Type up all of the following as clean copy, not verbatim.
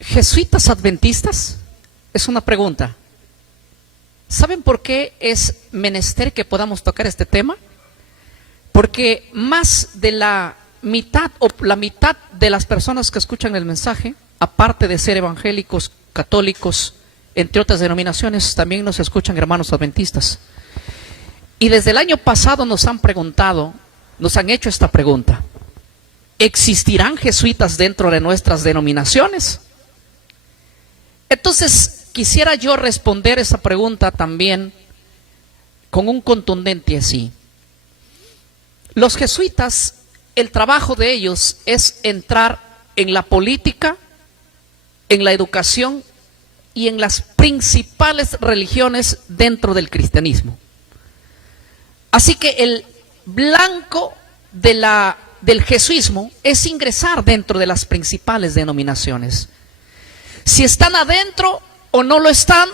¿Jesuitas adventistas? Es una pregunta. ¿Saben por qué es menester que podamos tocar este tema? Porque más de la mitad o la mitad de las personas que escuchan el mensaje, aparte de ser evangélicos, católicos, entre otras denominaciones, también nos escuchan hermanos adventistas. Y desde el año pasado nos han preguntado, nos han hecho esta pregunta: ¿existirán jesuitas dentro de nuestras denominaciones? Entonces, quisiera yo responder esa pregunta también con un contundente sí. Los jesuitas, el trabajo de ellos es entrar en la política, en la educación y en las principales religiones dentro del cristianismo. Así que el blanco del jesuismo es ingresar dentro de las principales denominaciones. Si están adentro o no lo están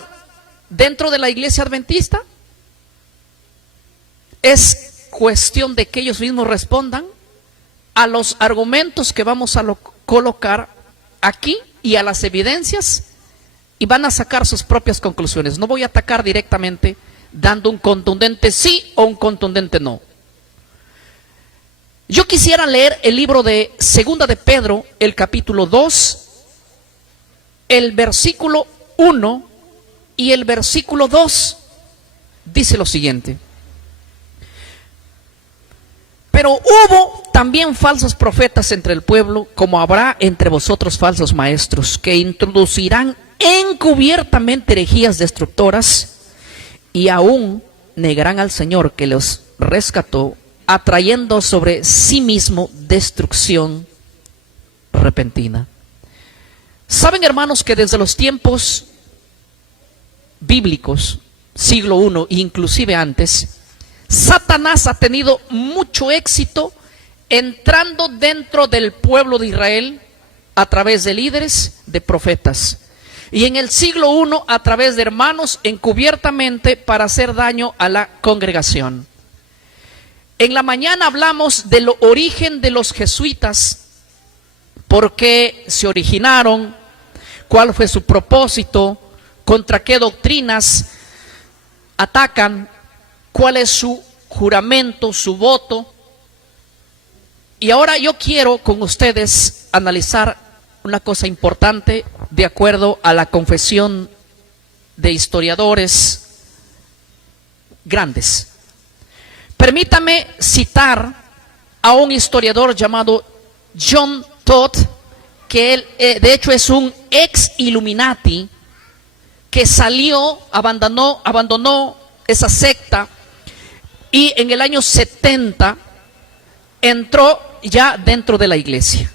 dentro de la iglesia adventista, es cuestión de que ellos mismos respondan a los argumentos que vamos a colocar aquí y a las evidencias, y van a sacar sus propias conclusiones. No voy a atacar directamente dando un contundente sí o un contundente no. Yo quisiera leer el libro de Segunda de Pedro, el capítulo 2, el versículo 1 y el versículo 2. Dice lo siguiente: pero hubo también falsos profetas entre el pueblo, como habrá entre vosotros falsos maestros, que introducirán encubiertamente herejías destructoras, y aún negarán al Señor que los rescató, atrayendo sobre sí mismo destrucción repentina. Saben, hermanos, que desde los tiempos bíblicos, siglo I, inclusive antes, Satanás ha tenido mucho éxito entrando dentro del pueblo de Israel a través de líderes, de profetas. Y en el siglo I a través de hermanos encubiertamente para hacer daño a la congregación. En la mañana hablamos del origen de los jesuitas, por qué se originaron, cuál fue su propósito, contra qué doctrinas atacan, cuál es su juramento, su voto. Y ahora yo quiero con ustedes analizar una cosa importante de acuerdo a la confesión de historiadores grandes. Permítame citar a un historiador llamado John Todd, que él de hecho es un ex Illuminati que salió, abandonó esa secta, y en el año 70 entró ya dentro de la iglesia.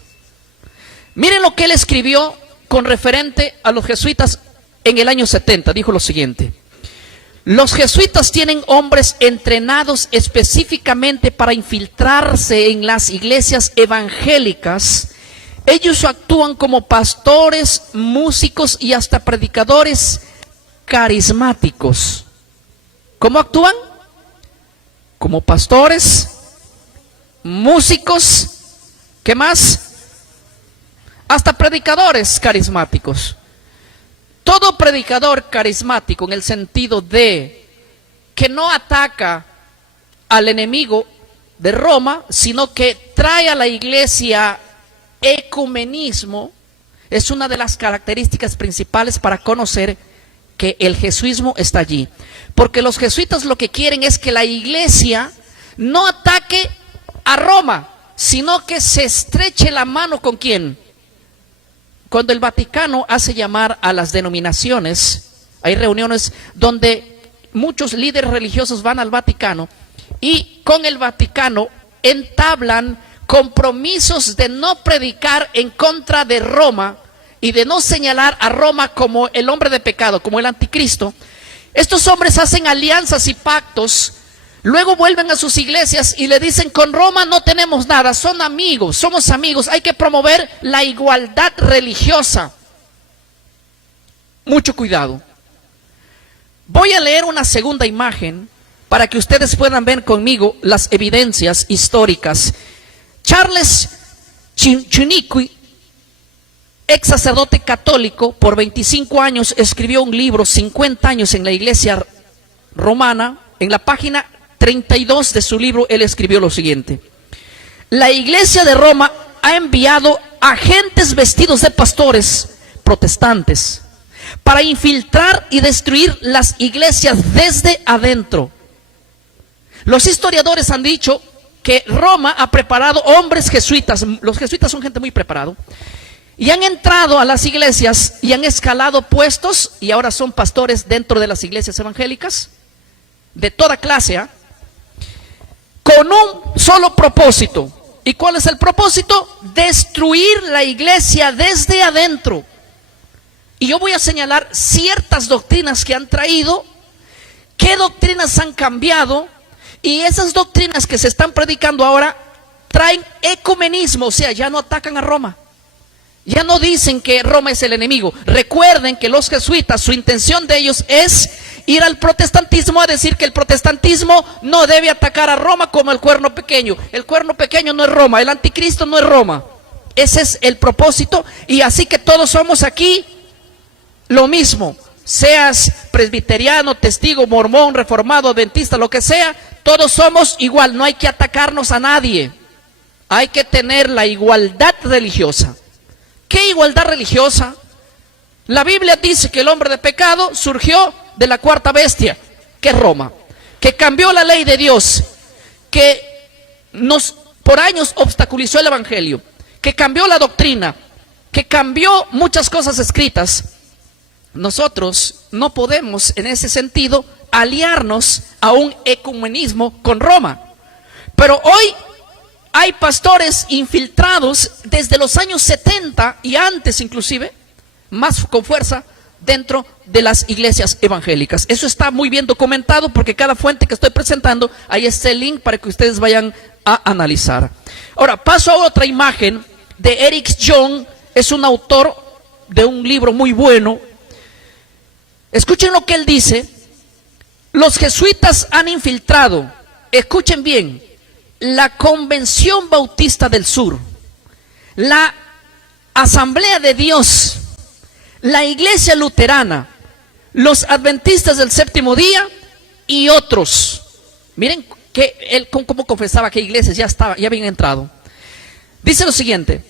Miren lo que él escribió con referente a los jesuitas en el año 70. Dijo lo siguiente: los jesuitas tienen hombres entrenados específicamente para infiltrarse en las iglesias evangélicas. Ellos actúan como pastores, músicos y hasta predicadores carismáticos. ¿Cómo actúan? Como pastores, músicos, ¿qué más? Hasta predicadores carismáticos. Todo predicador carismático, en el sentido de que no ataca al enemigo de Roma, sino que trae a la iglesia ecumenismo, es una de las características principales para conocer que el jesuismo está allí. Porque los jesuitas lo que quieren es que la iglesia no ataque a Roma, sino que se estreche la mano ¿con quién? Cuando el Vaticano hace llamar a las denominaciones, hay reuniones donde muchos líderes religiosos van al Vaticano y con el Vaticano entablan compromisos de no predicar en contra de Roma y de no señalar a Roma como el hombre de pecado, como el anticristo. Estos hombres hacen alianzas y pactos, luego vuelven a sus iglesias y le dicen: con Roma no tenemos nada, son amigos, somos amigos, hay que promover la igualdad religiosa. Mucho cuidado. Voy a leer una segunda imagen para que ustedes puedan ver conmigo las evidencias históricas. Charles Chiniquy ex sacerdote católico, por 25 años escribió un libro, 50 años en la iglesia romana. En la página 32 de su libro, él escribió lo siguiente: la iglesia de Roma ha enviado agentes vestidos de pastores protestantes para infiltrar y destruir las iglesias desde adentro. Los historiadores han dicho que Roma ha preparado hombres jesuitas. Los jesuitas son gente muy preparada, y han entrado a las iglesias y han escalado puestos y ahora son pastores dentro de las iglesias evangélicas de toda clase, ¿eh? Con un solo propósito. ¿Y cuál es el propósito? Destruir la iglesia desde adentro. Y yo voy a señalar ciertas doctrinas que han traído, qué doctrinas han cambiado, y esas doctrinas que se están predicando ahora traen ecumenismo, o sea, ya no atacan a Roma. Ya no dicen que Roma es el enemigo. Recuerden que los jesuitas, su intención de ellos es ir al protestantismo a decir que el protestantismo no debe atacar a Roma como el cuerno pequeño. El cuerno pequeño no es Roma, el anticristo no es Roma. Ese es el propósito, y así que todos somos aquí lo mismo. Seas presbiteriano, testigo, mormón, reformado, adventista, lo que sea, todos somos igual. No hay que atacarnos a nadie. Hay que tener la igualdad religiosa. ¿Qué igualdad religiosa? La Biblia dice que el hombre de pecado surgió de la cuarta bestia, que es Roma, que cambió la ley de Dios, que por años obstaculizó el evangelio, que cambió la doctrina, que cambió muchas cosas escritas. Nosotros no podemos en ese sentido aliarnos a un ecumenismo con Roma. Pero hoy hay pastores infiltrados desde los años 70 y antes inclusive, más con fuerza, dentro de las iglesias evangélicas. Eso está muy bien documentado, porque cada fuente que estoy presentando, ahí está el link para que ustedes vayan a analizar. Ahora, paso a otra imagen de Eric John. Es un autor de un libro muy bueno. Escuchen lo que él dice. Los jesuitas han infiltrado, escuchen bien, la Convención Bautista del Sur, la Asamblea de Dios, la Iglesia Luterana, los Adventistas del Séptimo Día y otros. Miren que él cómo confesaba que iglesias ya habían entrado. Dice lo siguiente: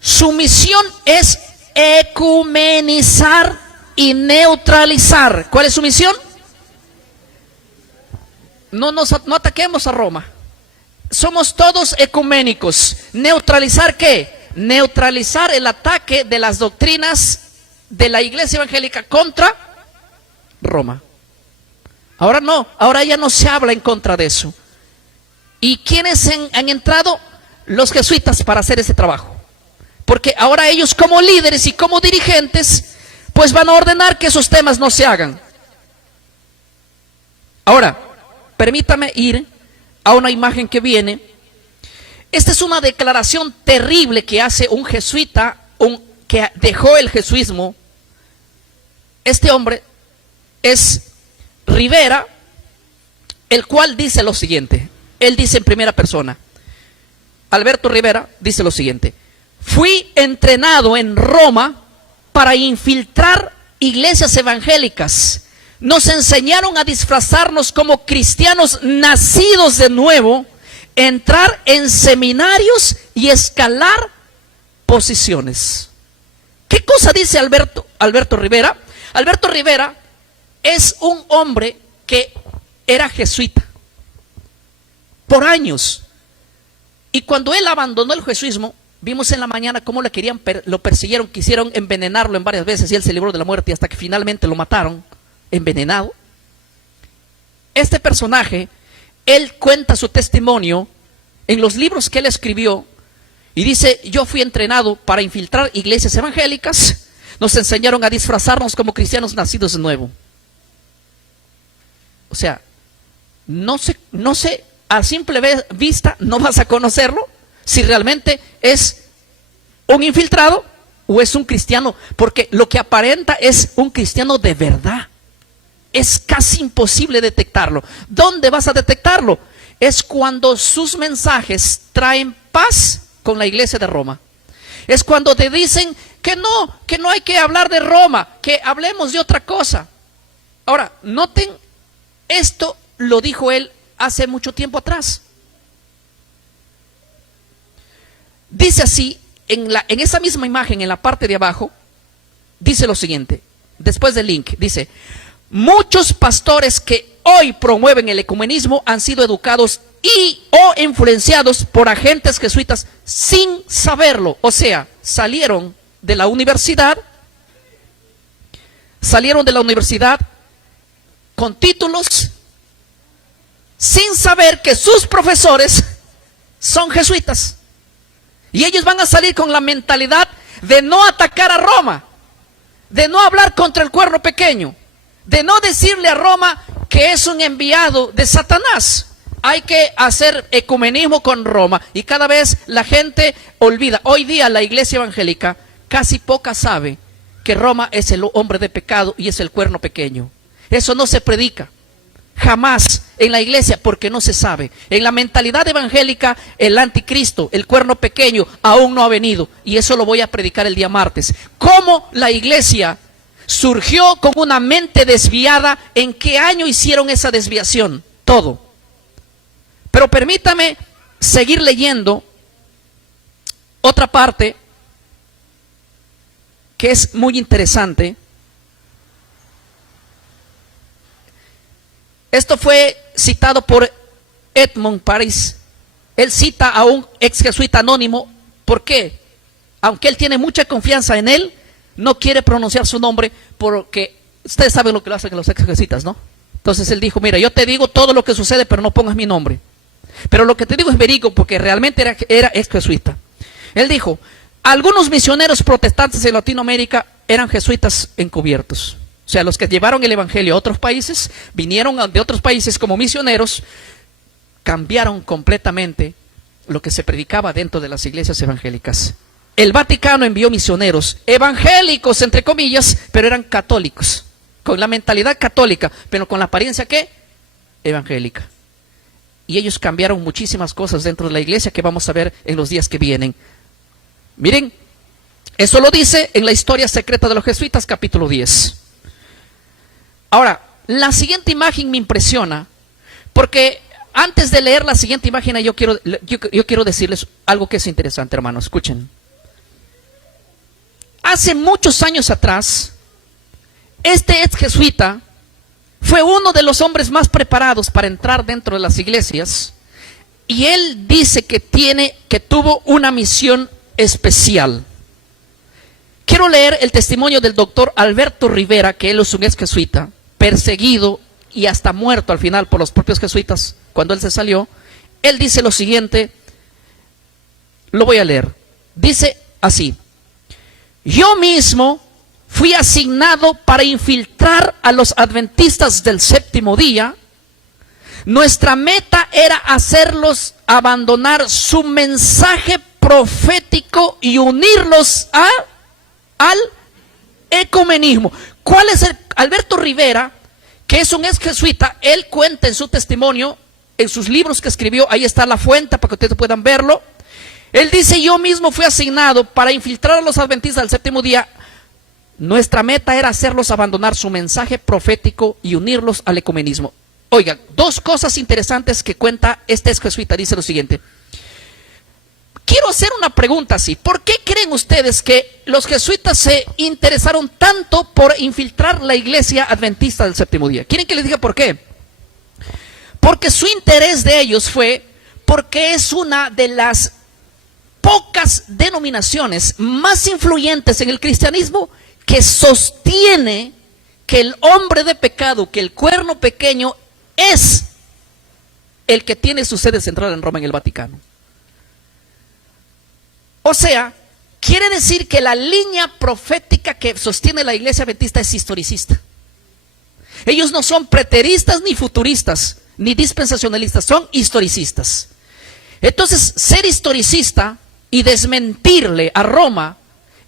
su misión es ecumenizar y neutralizar. ¿Cuál es su misión? No ataquemos a Roma. Somos todos ecuménicos. ¿Neutralizar qué? Neutralizar el ataque de las doctrinas de la iglesia evangélica contra Roma. Ahora no, ahora ya no se habla en contra de eso. ¿Y quiénes han entrado? Los jesuitas, para hacer ese trabajo. Porque ahora ellos, como líderes y como dirigentes, pues van a ordenar que esos temas no se hagan. Ahora, permítame ir a una imagen que viene. Esta es una declaración terrible que hace un jesuita, que dejó el jesuismo. Este hombre es Rivera, el cual dice lo siguiente. Él dice en primera persona. Alberto Rivera dice lo siguiente: fui entrenado en Roma para infiltrar iglesias evangélicas. Nos enseñaron a disfrazarnos como cristianos nacidos de nuevo, entrar en seminarios y escalar posiciones. ¿Qué cosa dice Alberto Rivera? Alberto Rivera es un hombre que era jesuita por años, y cuando él abandonó el jesuismo, vimos en la mañana cómo lo persiguieron, quisieron envenenarlo en varias veces, y él se libró de la muerte hasta que finalmente lo mataron envenenado. Este personaje, él cuenta su testimonio en los libros que él escribió y dice: yo fui entrenado para infiltrar iglesias evangélicas, nos enseñaron a disfrazarnos como cristianos nacidos de nuevo. O sea, no sé, a simple vista no vas a conocerlo si realmente es un infiltrado o es un cristiano, porque lo que aparenta es un cristiano de verdad. Es casi imposible detectarlo. ¿Dónde vas a detectarlo? Es cuando sus mensajes traen paz con la iglesia de Roma. Es cuando te dicen que no hay que hablar de Roma, que hablemos de otra cosa. Ahora, noten, esto lo dijo él hace mucho tiempo atrás. Dice así, en esa misma imagen, en la parte de abajo, dice lo siguiente, después del link, dice: muchos pastores que hoy promueven el ecumenismo han sido educados y o influenciados por agentes jesuitas sin saberlo. O sea, salieron de la universidad con títulos sin saber que sus profesores son jesuitas. Y ellos van a salir con la mentalidad de no atacar a Roma, de no hablar contra el cuerno pequeño, de no decirle a Roma que es un enviado de Satanás. Hay que hacer ecumenismo con Roma, y cada vez la gente olvida. Hoy día la iglesia evangélica casi poca sabe que Roma es el hombre de pecado y es el cuerno pequeño. Eso no se predica jamás en la iglesia porque no se sabe. En la mentalidad evangélica, el anticristo, el cuerno pequeño, aún no ha venido, y eso lo voy a predicar el día martes. ¿Cómo la iglesia surgió con una mente desviada? ¿En qué año hicieron esa desviación? Todo. Pero permítame seguir leyendo otra parte que es muy interesante. Esto fue citado por Edmond Paris. Él cita a un ex jesuita anónimo. ¿Por qué? Aunque él tiene mucha confianza en él, no quiere pronunciar su nombre porque ustedes saben lo que lo hacen los ex jesuitas, ¿no? Entonces él dijo: mira, yo te digo todo lo que sucede, pero no pongas mi nombre. Pero lo que te digo es verídico porque realmente era ex jesuita. Él dijo: algunos misioneros protestantes en Latinoamérica eran jesuitas encubiertos. O sea, los que llevaron el evangelio a otros países, vinieron de otros países como misioneros, cambiaron completamente lo que se predicaba dentro de las iglesias evangélicas. El Vaticano envió misioneros evangélicos, entre comillas, pero eran católicos, con la mentalidad católica, pero con la apariencia, ¿qué? Evangélica. Y ellos cambiaron muchísimas cosas dentro de la iglesia que vamos a ver en los días que vienen. Miren, eso lo dice en la historia secreta de los jesuitas, capítulo 10. Ahora, la siguiente imagen me impresiona, porque antes de leer la siguiente imagen yo quiero decirles algo que es interesante, hermanos. Escuchen. Hace muchos años atrás, este ex jesuita fue uno de los hombres más preparados para entrar dentro de las iglesias, y él dice que tuvo una misión especial. Quiero leer el testimonio del doctor Alberto Rivera, que él es un ex jesuita, perseguido y hasta muerto al final por los propios jesuitas cuando él se salió. Él dice lo siguiente, lo voy a leer. Dice así: yo mismo fui asignado para infiltrar a los adventistas del séptimo día. Nuestra meta era hacerlos abandonar su mensaje profético y unirlos al ecumenismo. ¿Cuál es Alberto Rivera, que es un ex jesuita? Él cuenta en su testimonio, en sus libros que escribió, ahí está la fuente para que ustedes puedan verlo. Él dice: yo mismo fui asignado para infiltrar a los adventistas del séptimo día. Nuestra meta era hacerlos abandonar su mensaje profético y unirlos al ecumenismo. Oigan, dos cosas interesantes que cuenta este ex jesuita. Dice lo siguiente. Quiero hacer una pregunta así. ¿Por qué creen ustedes que los jesuitas se interesaron tanto por infiltrar la iglesia adventista del séptimo día? ¿Quieren que les diga por qué? Porque su interés de ellos fue porque es una de las pocas denominaciones más influyentes en el cristianismo que sostiene que el hombre de pecado, que el cuerno pequeño es el que tiene su sede central en Roma, en el Vaticano. O sea, quiere decir que la línea profética que sostiene la iglesia adventista es historicista. Ellos no son preteristas ni futuristas, ni dispensacionalistas, son historicistas. Entonces, ser historicista y desmentirle a Roma,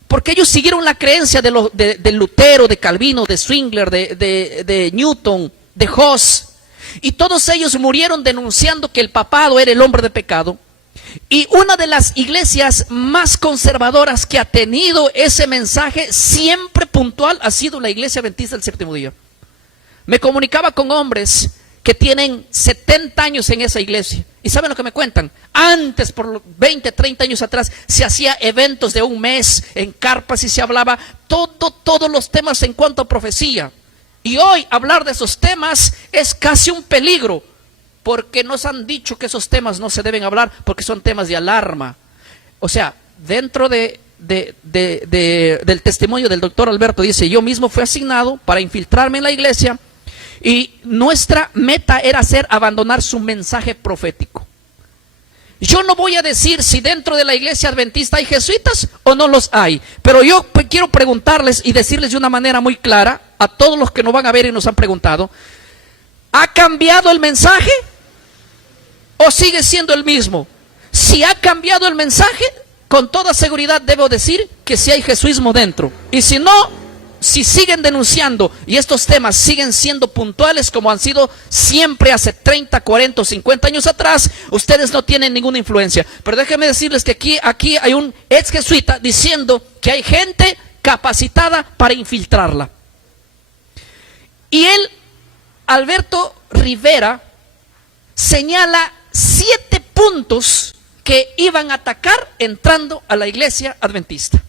porque ellos siguieron la creencia de Lutero, de Calvino, de Zwingli, de Newton, de Hus, y todos ellos murieron denunciando que el papado era el hombre de pecado. Y una de las iglesias más conservadoras que ha tenido ese mensaje siempre puntual ha sido la Iglesia Adventista del Séptimo Día. Me comunicaba con hombres que tienen 70 años en esa iglesia. ¿Y saben lo que me cuentan? Antes, por 20, 30 años atrás, se hacía eventos de un mes en carpas y se hablaba todos los temas en cuanto a profecía. Y hoy hablar de esos temas es casi un peligro, porque nos han dicho que esos temas no se deben hablar porque son temas de alarma. O sea, dentro del testimonio del doctor Alberto dice, yo mismo fui asignado para infiltrarme en la iglesia y nuestra meta era abandonar su mensaje profético. Yo no voy a decir si dentro de la iglesia adventista hay jesuitas o no los hay, pero yo quiero preguntarles y decirles de una manera muy clara a todos los que nos van a ver y nos han preguntado, ¿ha cambiado el mensaje o sigue siendo el mismo? Si ha cambiado el mensaje, con toda seguridad debo decir que sí hay jesuismo dentro. Y si no, si siguen denunciando y estos temas siguen siendo puntuales como han sido siempre hace 30, 40 o 50 años atrás, ustedes no tienen ninguna influencia. Pero déjenme decirles que aquí hay un ex jesuita diciendo que hay gente capacitada para infiltrarla. Y él, Alberto Rivera, señala 7 puntos que iban a atacar entrando a la iglesia adventista.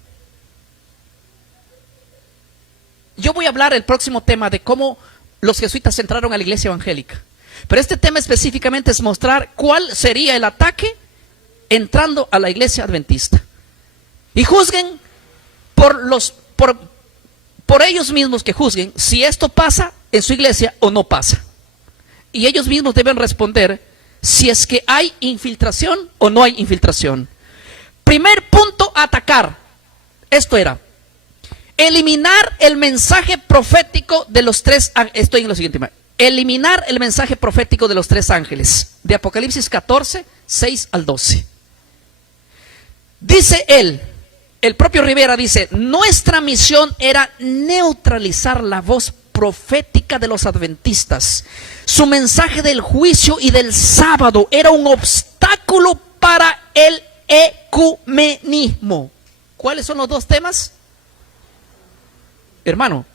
Yo voy a hablar el próximo tema de cómo los jesuitas entraron a la iglesia evangélica. Pero este tema específicamente es mostrar cuál sería el ataque entrando a la iglesia adventista. Y juzguen por ellos mismos, que juzguen si esto pasa en su iglesia o no pasa. Y ellos mismos deben responder si es que hay infiltración o no hay infiltración. Primer punto a atacar. Esto era eliminar el mensaje profético de los 3 ángeles. Estoy en lo siguiente. Eliminar el mensaje profético de los 3 ángeles. De Apocalipsis 14, 6 al 12. Dice él, el propio Rivera dice, nuestra misión era neutralizar la voz profética de los adventistas. Su mensaje del juicio y del sábado era un obstáculo para el ecumenismo. ¿Cuáles son los 2 temas? Hermano,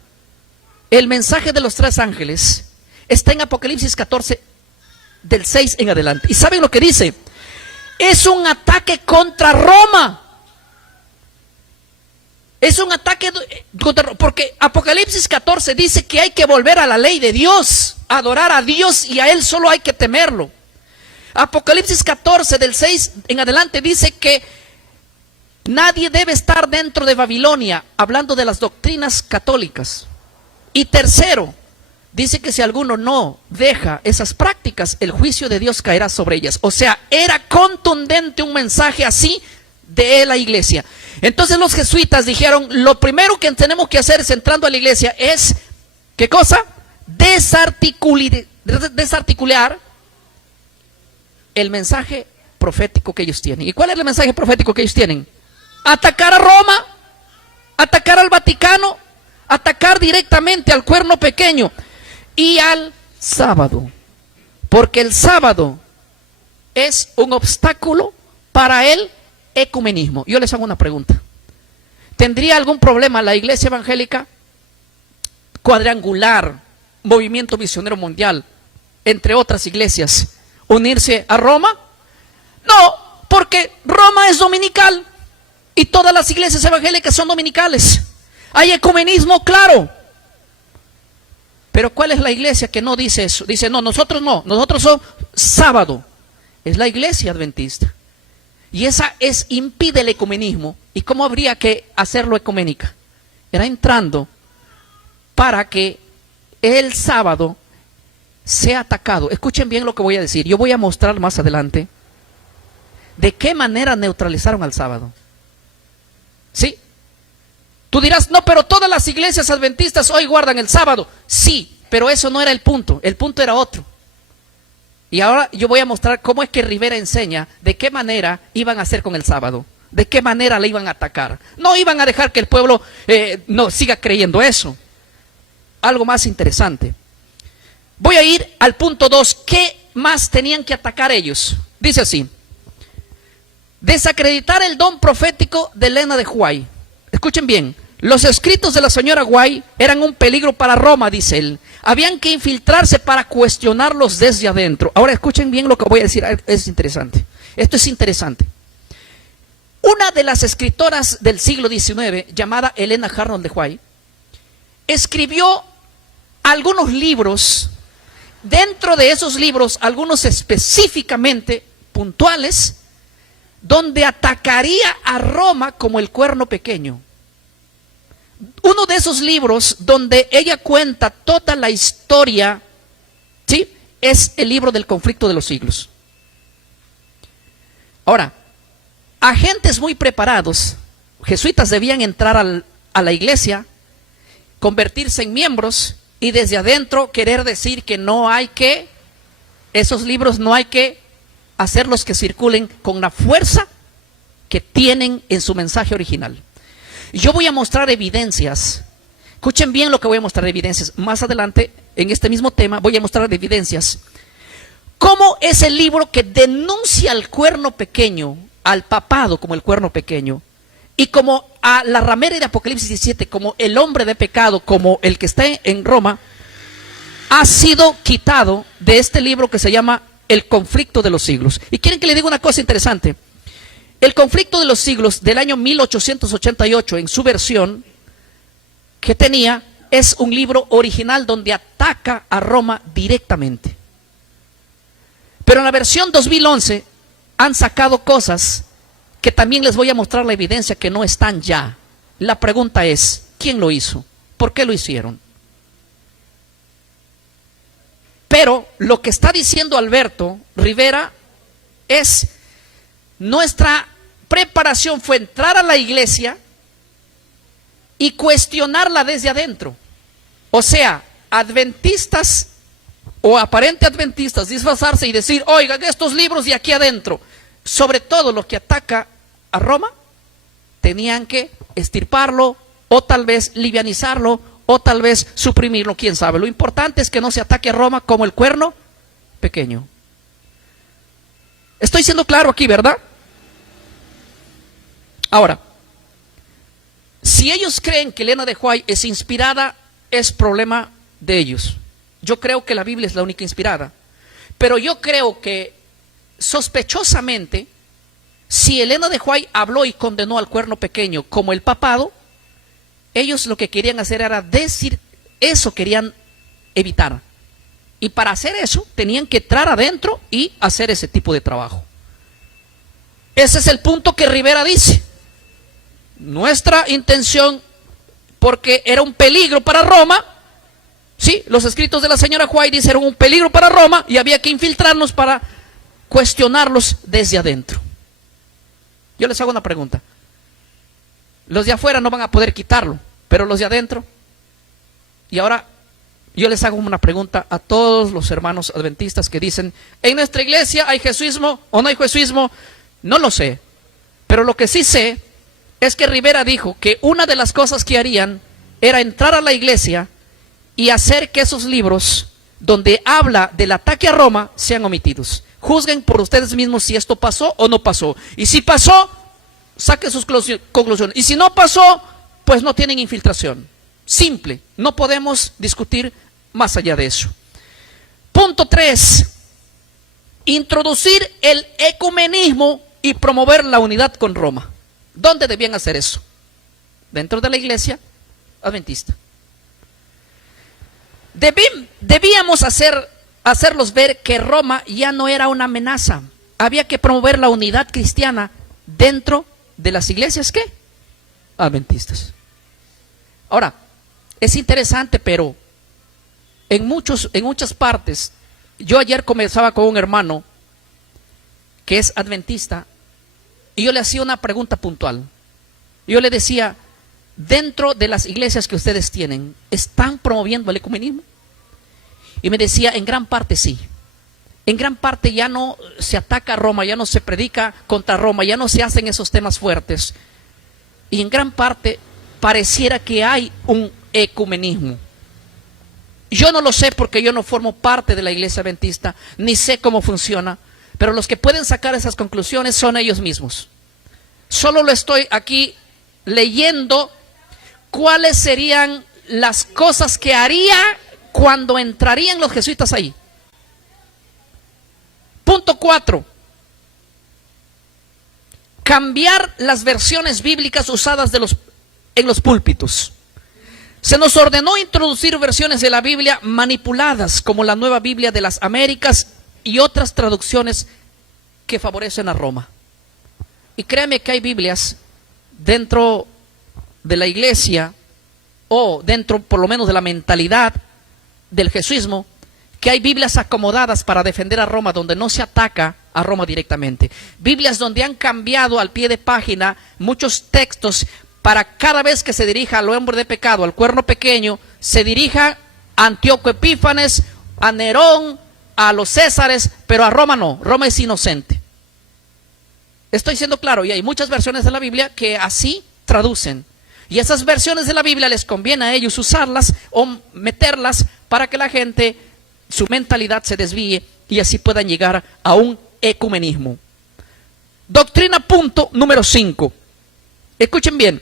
el mensaje de los 3 ángeles está en Apocalipsis 14, del 6 en adelante. ¿Y saben lo que dice? Es un ataque contra Roma. Es un ataque contra, porque Apocalipsis 14 dice que hay que volver a la ley de Dios, adorar a Dios y a Él solo hay que temerlo. Apocalipsis 14, del 6 en adelante dice que nadie debe estar dentro de Babilonia, hablando de las doctrinas católicas. Y tercero, dice que si alguno no deja esas prácticas, el juicio de Dios caerá sobre ellas. O sea, era contundente un mensaje así de la iglesia. Entonces los jesuitas dijeron, lo primero que tenemos que hacer es, entrando a la iglesia, es, ¿qué cosa? Desarticular el mensaje profético que ellos tienen. ¿Y cuál es el mensaje profético que ellos tienen? Atacar a Roma, atacar al Vaticano, atacar directamente al cuerno pequeño y al sábado, porque el sábado es un obstáculo para el ecumenismo. Yo les hago una pregunta: ¿tendría algún problema la iglesia evangélica, Cuadrangular, Movimiento Misionero Mundial, entre otras iglesias, unirse a Roma? No, porque Roma es dominical y todas las iglesias evangélicas son dominicales. Hay ecumenismo, claro. Pero ¿cuál es la iglesia que no dice eso? Dice, no, nosotros somos sábado. Es la iglesia adventista. Y esa impide el ecumenismo. ¿Y cómo habría que hacerlo ecuménica? Era entrando para que el sábado sea atacado. Escuchen bien lo que voy a decir. Yo voy a mostrar más adelante de qué manera neutralizaron al sábado. ¿Sí? Tú dirás, no, pero todas las iglesias adventistas hoy guardan el sábado. Sí, pero eso no era el punto era otro. Y ahora yo voy a mostrar cómo es que Rivera enseña de qué manera iban a hacer con el sábado, de qué manera le iban a atacar. No iban a dejar que el pueblo no siga creyendo eso. Algo más interesante. Voy a ir al punto 2. ¿Qué más tenían que atacar ellos? Dice así: Desacreditar el don profético de Elena de White. Escuchen bien, los escritos de la señora White eran un peligro para Roma, dice él. Habían que infiltrarse para cuestionarlos desde adentro. Ahora escuchen bien lo que voy a decir, es interesante. Esto es interesante. Una de las escritoras del siglo XIX, llamada Elena Arnold de White, escribió algunos libros. Dentro de esos libros, algunos específicamente puntuales, donde atacaría a Roma como el cuerno pequeño. Uno de esos libros donde ella cuenta toda la historia, ¿sí?, es el libro del conflicto de los siglos. Ahora, agentes muy preparados, jesuitas, debían entrar a la iglesia, convertirse en miembros y desde adentro querer decir que no hay que, esos libros no hay que hacerlos que circulen con la fuerza que tienen en su mensaje original. Yo voy a mostrar evidencias. Escuchen bien lo que voy a mostrar, evidencias. Más adelante, en este mismo tema, voy a mostrar evidencias. ¿Cómo es el libro que denuncia al cuerno pequeño, al papado como el cuerno pequeño, y como a la ramera de Apocalipsis 17, como el hombre de pecado, como el que está en Roma, ha sido quitado de este libro que se llama El conflicto de los siglos? Y quieren que le diga una cosa interesante. El conflicto de los siglos del año 1888, en su versión que tenía, es un libro original donde ataca a Roma directamente. Pero en la versión 2011 han sacado cosas que también les voy a mostrar la evidencia que no están ya. La pregunta es, ¿quién lo hizo? ¿Por qué lo hicieron? Pero lo que está diciendo Alberto Rivera es: nuestra preparación fue entrar a la iglesia y cuestionarla desde adentro. O sea, adventistas o aparente adventistas disfrazarse y decir: oigan, estos libros de aquí adentro, sobre todo lo que ataca a Roma, tenían que extirparlo o tal vez livianizarlo o tal vez suprimirlo, quién sabe. Lo importante es que no se ataque a Roma como el cuerno pequeño. Estoy siendo claro aquí, ¿verdad? Ahora, si ellos creen que Elena de White es inspirada, es problema de ellos. Yo creo que la Biblia es la única inspirada. Pero yo creo que sospechosamente, si Elena de White habló y condenó al cuerno pequeño como el papado, ellos lo que querían hacer era decir eso, querían evitar. Y para hacer eso, tenían que entrar adentro y hacer ese tipo de trabajo. Ese es el punto que Rivera dice. Nuestra intención, porque era un peligro para Roma, sí, los escritos de la señora White dicen eran un peligro para Roma y había que infiltrarnos para cuestionarlos desde adentro. Yo les hago una pregunta. Los de afuera no van a poder quitarlo, pero los de adentro. Y ahora yo les hago una pregunta a todos los hermanos adventistas que dicen: en nuestra iglesia hay jesuismo o no hay jesuismo. No lo sé, pero lo que sí sé es que Rivera dijo que una de las cosas que harían era entrar a la iglesia y hacer que esos libros donde habla del ataque a Roma sean omitidos. Juzguen por ustedes mismos si esto pasó o no pasó. Y si pasó, saquen sus conclusiones. Y si no pasó, pues no tienen infiltración. Simple, no podemos discutir más allá de eso. Punto 3. Introducir el ecumenismo y promover la unidad con Roma. ¿Dónde debían hacer eso? Dentro de la iglesia adventista. Debíamos hacerlos ver que Roma ya no era una amenaza. Había que promover la unidad cristiana dentro de las iglesias, ¿qué? Adventistas. Ahora, es interesante, pero en muchas partes, yo ayer conversaba con un hermano que es adventista y yo le hacía una pregunta puntual. Yo le decía: dentro de las iglesias que ustedes tienen, ¿están promoviendo el ecumenismo? Y me decía: en gran parte sí. En gran parte ya no se ataca a Roma, ya no se predica contra Roma, ya no se hacen esos temas fuertes. Y en gran parte pareciera que hay un ecumenismo. Yo no lo sé porque yo no formo parte de la iglesia adventista, ni sé cómo funciona, pero los que pueden sacar esas conclusiones son ellos mismos. Solo lo estoy aquí leyendo cuáles serían las cosas que haría cuando entrarían los jesuitas ahí. Punto 4. Cambiar las versiones bíblicas usadas en los púlpitos. Se nos ordenó introducir versiones de la Biblia manipuladas, como la Nueva Biblia de las Américas y otras traducciones que favorecen a Roma. Y créame que hay Biblias dentro de la iglesia, o dentro por lo menos de la mentalidad del jesuismo, que hay Biblias acomodadas para defender a Roma, donde no se ataca a Roma directamente. Biblias donde han cambiado al pie de página muchos textos para cada vez que se dirija al hombre de pecado, al cuerno pequeño, se dirija a Antíoco Epífanes, a Nerón, a los Césares, pero a Roma no. Roma es inocente. Estoy siendo claro, y hay muchas versiones de la Biblia que así traducen. Y esas versiones de la Biblia les conviene a ellos usarlas o meterlas para que la gente, su mentalidad se desvíe y así puedan llegar a un ecumenismo. Doctrina punto número 5. Escuchen bien.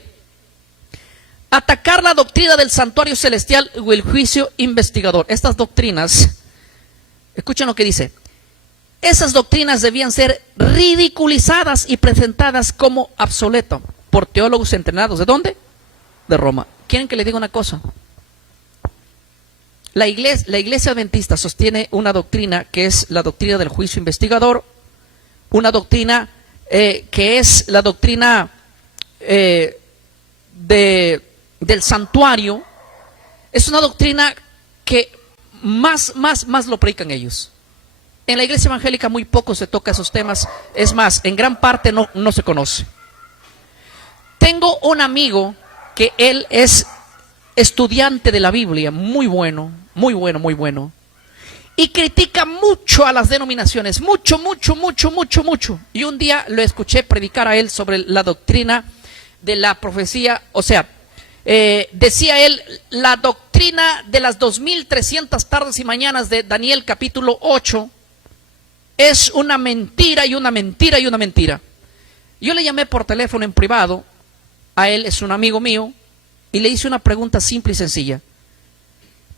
Atacar la doctrina del santuario celestial o el juicio investigador. Estas doctrinas, escuchen lo que dice. Esas doctrinas debían ser ridiculizadas y presentadas como obsoletas por teólogos entrenados. ¿De dónde? De Roma. ¿Quieren que les diga una cosa? La iglesia adventista sostiene una doctrina que es la doctrina del juicio investigador, una doctrina que es la doctrina del santuario. Es una doctrina que más lo predican ellos. En la iglesia evangélica muy poco se toca esos temas, es más, en gran parte no se conoce. Tengo un amigo que él es estudiante de la Biblia, muy bueno, y critica mucho a las denominaciones, mucho. Y un día lo escuché predicar a él sobre la doctrina de la profecía, o sea, decía él, la doctrina de las 2300 tardes y mañanas de Daniel capítulo 8 es una mentira y una mentira y una mentira. Yo le llamé por teléfono en privado, a él es un amigo mío, y le hice una pregunta simple y sencilla.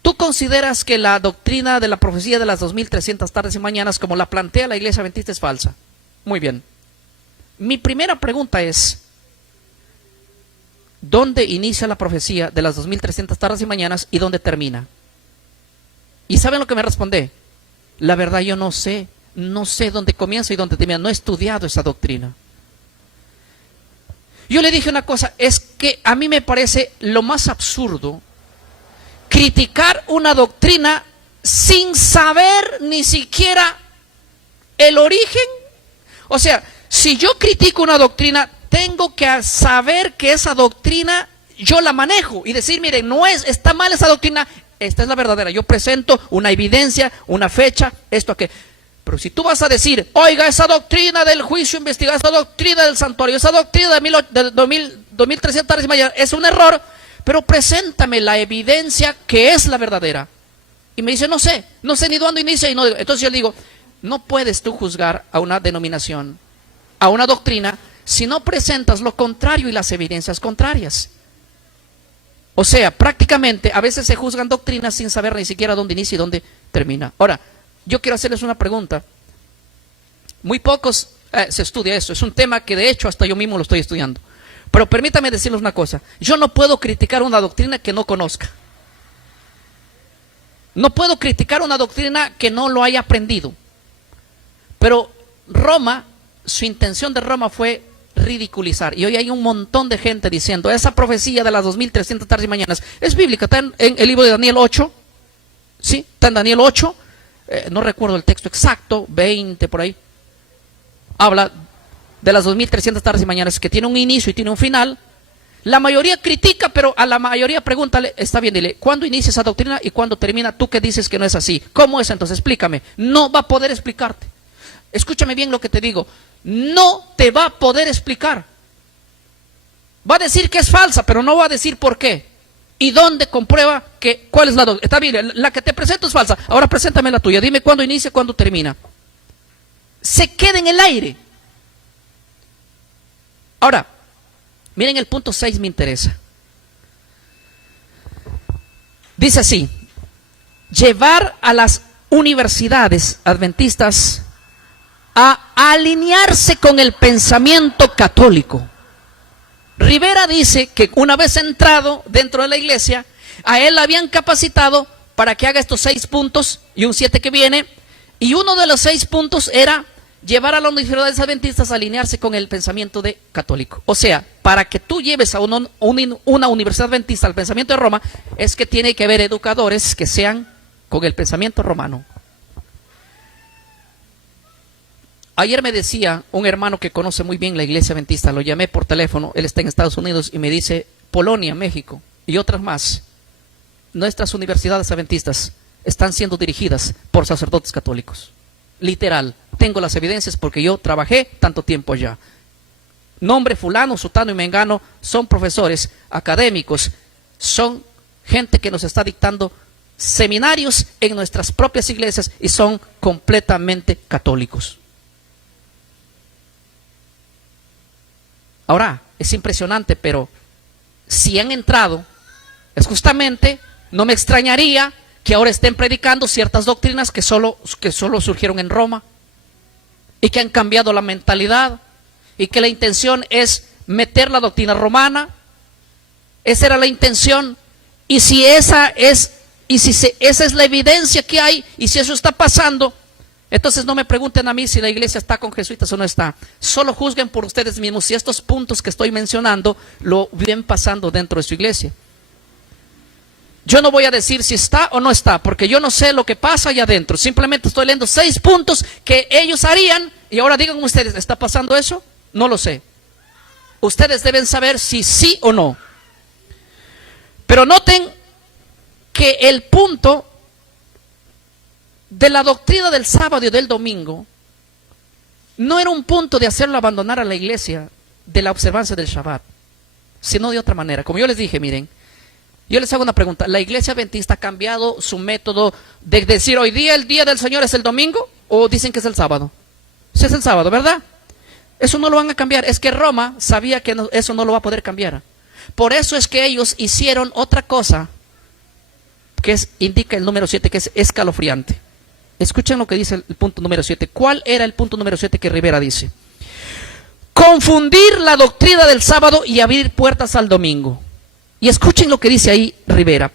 ¿Tú consideras que la doctrina de la profecía de las 2300 tardes y mañanas, como la plantea la iglesia adventista, es falsa? Muy bien. Mi primera pregunta es, ¿dónde inicia la profecía de las 2300 tardes y mañanas y dónde termina? ¿Y saben lo que me responde? La verdad yo no sé dónde comienza y dónde termina, no he estudiado esa doctrina. Yo le dije una cosa, es que a mí me parece lo más absurdo criticar una doctrina sin saber ni siquiera el origen. O sea, si yo critico una doctrina, tengo que saber que esa doctrina yo la manejo y decir, miren, está mal esa doctrina, esta es la verdadera. Yo presento una evidencia, una fecha, esto que. Pero si tú vas a decir, oiga, esa doctrina del juicio investigado, esa doctrina del santuario, esa doctrina de 2300 tardes y mañana, es un error, pero preséntame la evidencia que es la verdadera. Y me dice, no sé ni dónde inicia. Y no. Entonces yo le digo, no puedes tú juzgar a una denominación, a una doctrina, si no presentas lo contrario y las evidencias contrarias. O sea, prácticamente a veces se juzgan doctrinas sin saber ni siquiera dónde inicia y dónde termina. Ahora, yo quiero hacerles una pregunta. Muy pocos se estudia eso. Es un tema que de hecho hasta yo mismo lo estoy estudiando. Pero permítame decirles una cosa. Yo no puedo criticar una doctrina que no conozca. No puedo criticar una doctrina que no lo haya aprendido. Pero Roma, su intención de Roma fue ridiculizar. Y hoy hay un montón de gente diciendo, esa profecía de las 2300 tardes y mañanas es bíblica. Está en el libro de Daniel 8. ¿Sí? Está en Daniel 8. No recuerdo el texto exacto, 20 por ahí. Habla de las 2300 tardes y mañanas que tiene un inicio y tiene un final. La mayoría critica, pero a la mayoría pregúntale, está bien, dile, ¿cuándo inicia esa doctrina y cuándo termina? Tú que dices que no es así. ¿Cómo es entonces? Explícame. No va a poder explicarte. Escúchame bien lo que te digo. No te va a poder explicar. Va a decir que es falsa, pero no va a decir por qué. ¿Y dónde comprueba cuál es la doctrina? Está bien, la que te presento es falsa. Ahora preséntame la tuya. Dime cuándo inicia, cuándo termina. se quede en el aire. Ahora, miren el punto 6, me interesa. Dice así: llevar a las universidades adventistas a alinearse con el pensamiento católico. Rivera dice que una vez entrado dentro de la iglesia, a él la habían capacitado para que haga estos 6 puntos y un 7 que viene, y uno de los 6 puntos era llevar a las universidades adventistas a alinearse con el pensamiento católico. O sea, para que tú lleves a una universidad adventista al pensamiento de Roma, es que tiene que haber educadores que sean con el pensamiento romano. Ayer me decía un hermano que conoce muy bien la iglesia adventista, lo llamé por teléfono, él está en Estados Unidos, y me dice: Polonia, México y otras más, nuestras universidades adventistas están siendo dirigidas por sacerdotes católicos. Literal, tengo las evidencias porque yo trabajé tanto tiempo allá. Nombre fulano, sutano y mengano son profesores académicos, son gente que nos está dictando seminarios en nuestras propias iglesias y son completamente católicos. Ahora, es impresionante, pero si han entrado, es justamente, no me extrañaría que ahora estén predicando ciertas doctrinas que solo surgieron en Roma y que han cambiado la mentalidad y que la intención es meter la doctrina romana. Esa era la intención, y si esa es la evidencia que hay, y si eso está pasando, entonces no me pregunten a mí si la iglesia está con jesuitas o no está. Solo juzguen por ustedes mismos si estos puntos que estoy mencionando lo vienen pasando dentro de su iglesia. Yo no voy a decir si está o no está, porque yo no sé lo que pasa allá adentro. Simplemente estoy leyendo 6 puntos que ellos harían, y ahora digan ustedes, ¿está pasando eso? No lo sé. Ustedes deben saber si sí o no. Pero noten que el punto de la doctrina del sábado y del domingo no era un punto de hacerlo abandonar a la iglesia de la observancia del Shabbat, sino de otra manera. Como yo les dije, miren, yo les hago una pregunta: ¿la iglesia adventista ha cambiado su método de decir hoy día el día del Señor es el domingo, o dicen que es el sábado? Sí, es el sábado, ¿verdad? Eso no lo van a cambiar. Es que Roma sabía que eso no lo va a poder cambiar. Por eso es que ellos hicieron otra cosa que indica el número 7, que es escalofriante. Escuchen lo que dice el punto número 7. ¿Cuál era el punto número 7 que Rivera dice? Confundir la doctrina del sábado y abrir puertas al domingo. Y escuchen lo que dice ahí Rivera: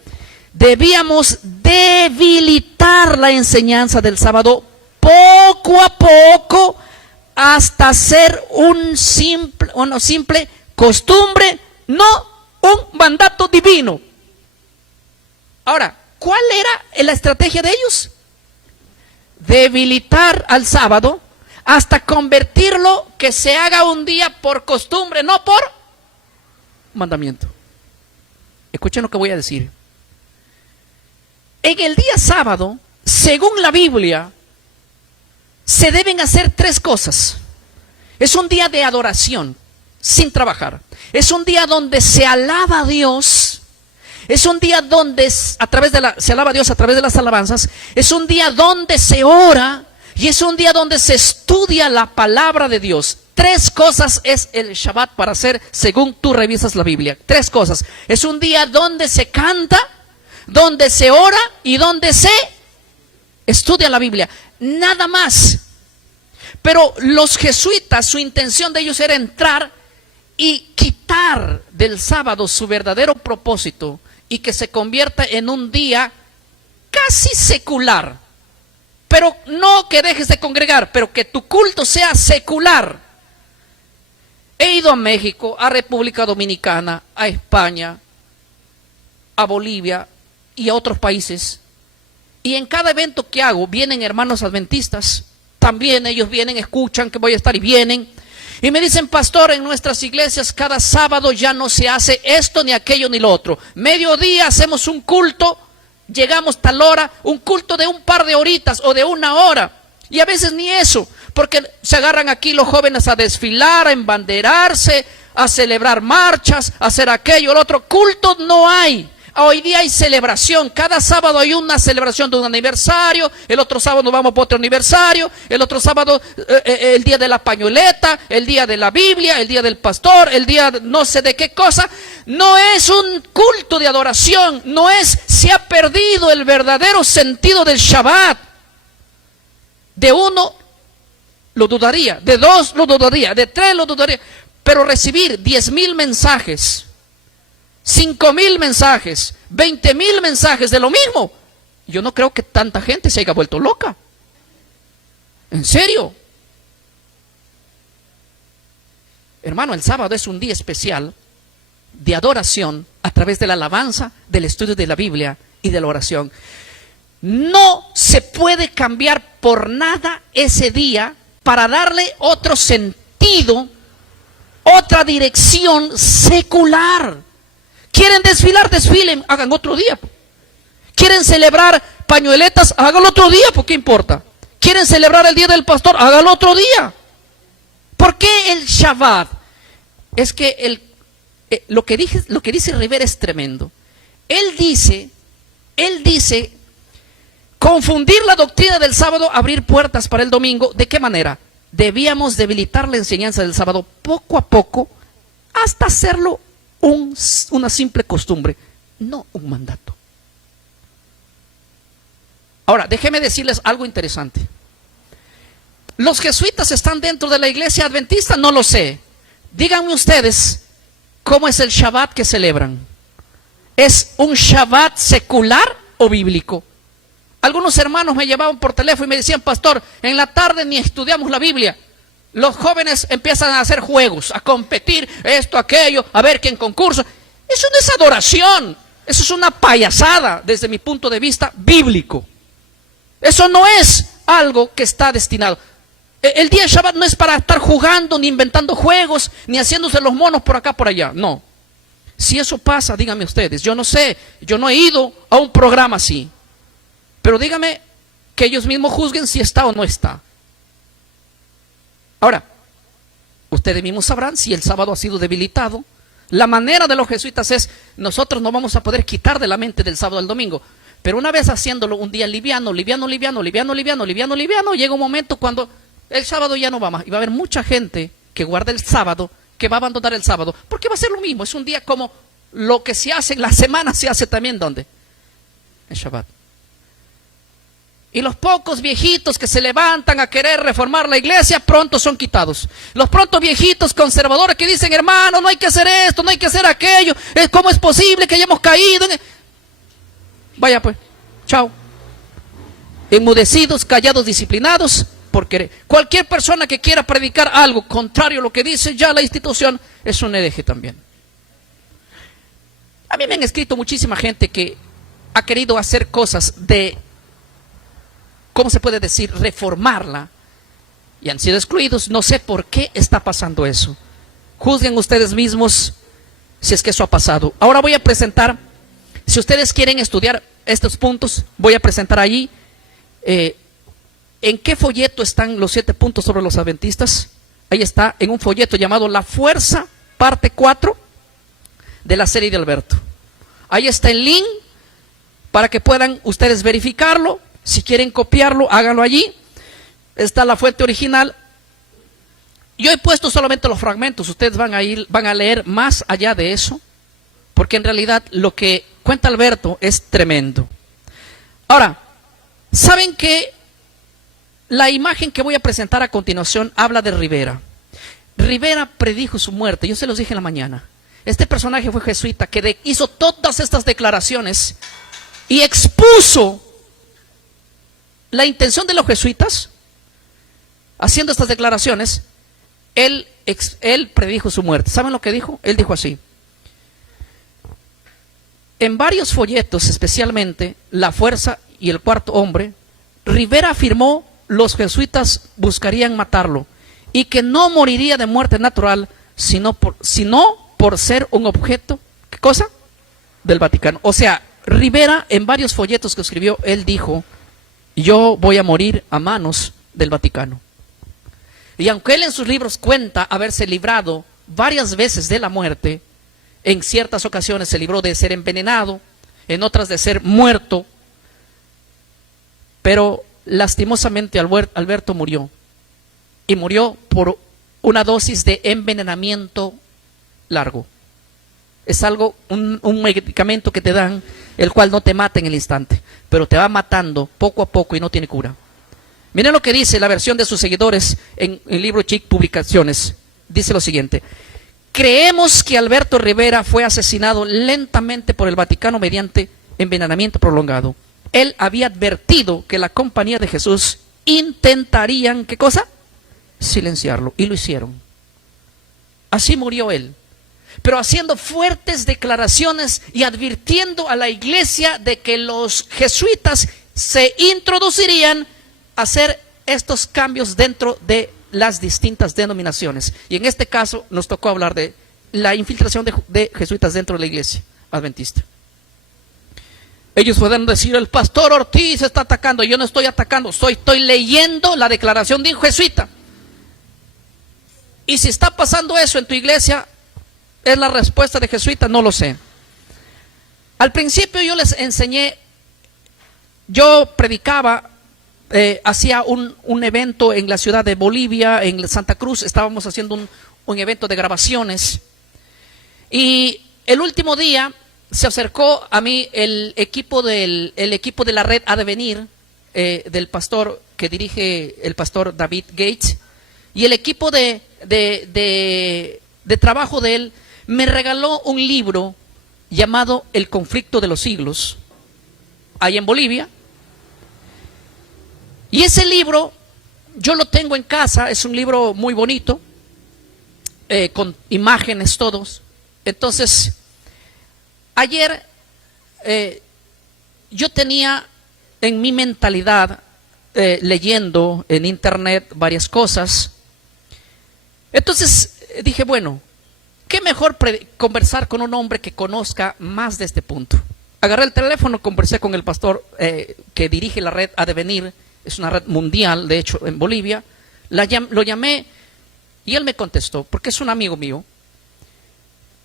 debíamos debilitar la enseñanza del sábado poco a poco hasta ser una simple costumbre, no un mandato divino. Ahora, ¿cuál era la estrategia de ellos? Debilitar al sábado hasta convertirlo que se haga un día por costumbre, no por mandamiento. Escuchen lo que voy a decir. En el día sábado, según la Biblia, se deben hacer 3 cosas. Es un día de adoración, sin trabajar. Es un día donde se alaba a Dios. Es un día donde se alaba a Dios a través de las alabanzas. Es un día donde se ora. Y es un día donde se estudia la palabra de Dios. 3 cosas es el Shabbat para hacer según tú revisas la Biblia. 3 cosas. Es un día donde se canta, donde se ora y donde se estudia la Biblia. Nada más. Pero los jesuitas, su intención de ellos era entrar y quitar del sábado su verdadero propósito y que se convierta en un día casi secular. Pero no que dejes de congregar, pero que tu culto sea secular. He ido a México, a República Dominicana, a España, a Bolivia y a otros países. Y en cada evento que hago vienen hermanos adventistas. También ellos vienen, escuchan que voy a estar y vienen. Y me dicen: pastor, en nuestras iglesias cada sábado ya no se hace esto, ni aquello, ni lo otro. Mediodía hacemos un culto, llegamos tal hora, un culto de un par de horitas o de 1 hora. Y a veces ni eso, porque se agarran aquí los jóvenes a desfilar, a embanderarse, a celebrar marchas, a hacer aquello, el otro. Culto no hay. Hoy día hay celebración, cada sábado hay una celebración de un aniversario, el otro sábado nos vamos por otro aniversario, el otro sábado el día de la pañoleta, el día de la Biblia, el día del pastor, el día no sé de qué cosa. No es un culto de adoración, se ha perdido el verdadero sentido del Shabbat. De uno lo dudaría, de dos lo dudaría, de tres lo dudaría, pero recibir 10,000 mensajes, 5,000 mensajes, 20,000 mensajes de lo mismo, yo no creo que tanta gente se haya vuelto loca. En serio. Hermano, el sábado es un día especial de adoración a través de la alabanza, del estudio de la Biblia y de la oración. No se puede cambiar por nada ese día para darle otro sentido, otra dirección secular. ¿Quieren desfilar? Desfilen, hagan otro día. ¿Quieren celebrar pañueletas? Háganlo otro día, ¿por qué importa? ¿Quieren celebrar el día del pastor? Háganlo otro día. ¿Por qué el Shabbat? Es que lo que dice Rivera es tremendo. Él dice, confundir la doctrina del sábado, abrir puertas para el domingo. ¿De qué manera? Debíamos debilitar la enseñanza del sábado poco a poco hasta hacerlo una simple costumbre, no un mandato. Ahora, déjenme decirles algo interesante. ¿Los jesuitas están dentro de la iglesia adventista? No lo sé. Díganme ustedes, ¿cómo es el Shabbat que celebran? ¿Es un Shabbat secular o bíblico? Algunos hermanos me llevaban por teléfono y me decían, pastor, en la tarde ni estudiamos la Biblia. Los jóvenes empiezan a hacer juegos, a competir, esto, aquello, a ver quién concurso. Eso no es adoración, eso es una payasada desde mi punto de vista bíblico. Eso no es algo que está destinado. El día de Shabbat no es para estar jugando, ni inventando juegos, ni haciéndose los monos por acá, por allá. No. Si eso pasa, díganme ustedes. Yo no sé, yo no he ido a un programa así. Pero díganme que ellos mismos juzguen si está o no está. Ahora, ustedes mismos sabrán si el sábado ha sido debilitado. La manera de los jesuitas es, nosotros no vamos a poder quitar de la mente del sábado al domingo. Pero una vez haciéndolo un día liviano, llega un momento cuando el sábado ya no va más. Y va a haber mucha gente que guarda el sábado, que va a abandonar el sábado. Porque va a ser lo mismo, es un día como lo que se hace en la semana, se hace también, ¿dónde? En Shabbat. Y los pocos viejitos que se levantan a querer reformar la iglesia, pronto son quitados. Los pronto viejitos conservadores que dicen, hermano, no hay que hacer esto, no hay que hacer aquello. ¿Cómo es posible que hayamos caído? Vaya pues, chao. Enmudecidos, callados, disciplinados, por querer. Cualquier persona que quiera predicar algo contrario a lo que dice ya la institución, es un hereje también. A mí me han escrito muchísima gente que ha querido hacer cosas de, ¿cómo se puede decir?, reformarla, y han sido excluidos. No sé por qué está pasando eso. Juzguen ustedes mismos si es que eso ha pasado. Ahora voy a presentar, si ustedes quieren estudiar estos puntos, voy a presentar allí en qué folleto están los 7 puntos sobre los adventistas. Ahí está, en un folleto llamado La Fuerza, parte 4 de la serie de Alberto. Ahí está el link para que puedan ustedes verificarlo. Si quieren copiarlo, háganlo allí. Está la fuente original. Yo he puesto solamente los fragmentos. Ustedes van a leer más allá de eso, porque en realidad lo que cuenta Alberto es tremendo. Ahora, ¿saben que la imagen que voy a presentar a continuación habla de Rivera? Rivera predijo su muerte. Yo se los dije en la mañana. Este personaje fue jesuita que hizo todas estas declaraciones y expuso la intención de los jesuitas. Haciendo estas declaraciones, él predijo su muerte. ¿Saben lo que dijo? Él dijo así: en varios folletos, especialmente La Fuerza y El Cuarto Hombre, Rivera afirmó los jesuitas buscarían matarlo y que no moriría de muerte natural, sino por ser un objeto, ¿qué cosa? Del Vaticano. O sea, Rivera en varios folletos que escribió, él dijo: yo voy a morir a manos del Vaticano. Y aunque él en sus libros cuenta haberse librado varias veces de la muerte, en ciertas ocasiones se libró de ser envenenado, en otras de ser muerto, pero lastimosamente Alberto murió, y murió por una dosis de envenenamiento largo. Es algo, un medicamento que te dan, el cual no te mata en el instante, pero te va matando poco a poco y no tiene cura. Miren lo que dice la versión de sus seguidores en el libro Chic Publicaciones. Dice lo siguiente: creemos que Alberto Rivera fue asesinado lentamente por el Vaticano mediante envenenamiento prolongado. Él había advertido que la Compañía de Jesús intentarían, ¿qué cosa? Silenciarlo, y lo hicieron. Así murió él, pero haciendo fuertes declaraciones y advirtiendo a la iglesia de que los jesuitas se introducirían a hacer estos cambios dentro de las distintas denominaciones. Y en este caso nos tocó hablar de la infiltración de jesuitas dentro de la iglesia adventista. Ellos pueden decir: el pastor Ortiz está atacando. Yo no estoy atacando, estoy leyendo la declaración de un jesuita. Y si está pasando eso en tu iglesia, ¿es la respuesta de jesuita? No lo sé. Al principio yo les enseñé, yo predicaba, hacía un evento en la ciudad de Bolivia, en Santa Cruz. Estábamos haciendo un evento de grabaciones, y el último día se acercó a mí el equipo de la red Ha de Venir, del pastor que dirige el pastor David Gates, y el equipo de trabajo de él me regaló un libro llamado El Conflicto de los Siglos, ahí en Bolivia. Y ese libro yo lo tengo en casa, es un libro muy bonito, con imágenes todos. Entonces, ayer yo tenía en mi mentalidad, leyendo en internet varias cosas. Entonces dije, bueno, qué mejor conversar con un hombre que conozca más de este punto. Agarré el teléfono, conversé con el pastor que dirige la red Ha de Venir. Es una red mundial, de hecho, en Bolivia. Lo llamé y él me contestó, porque es un amigo mío.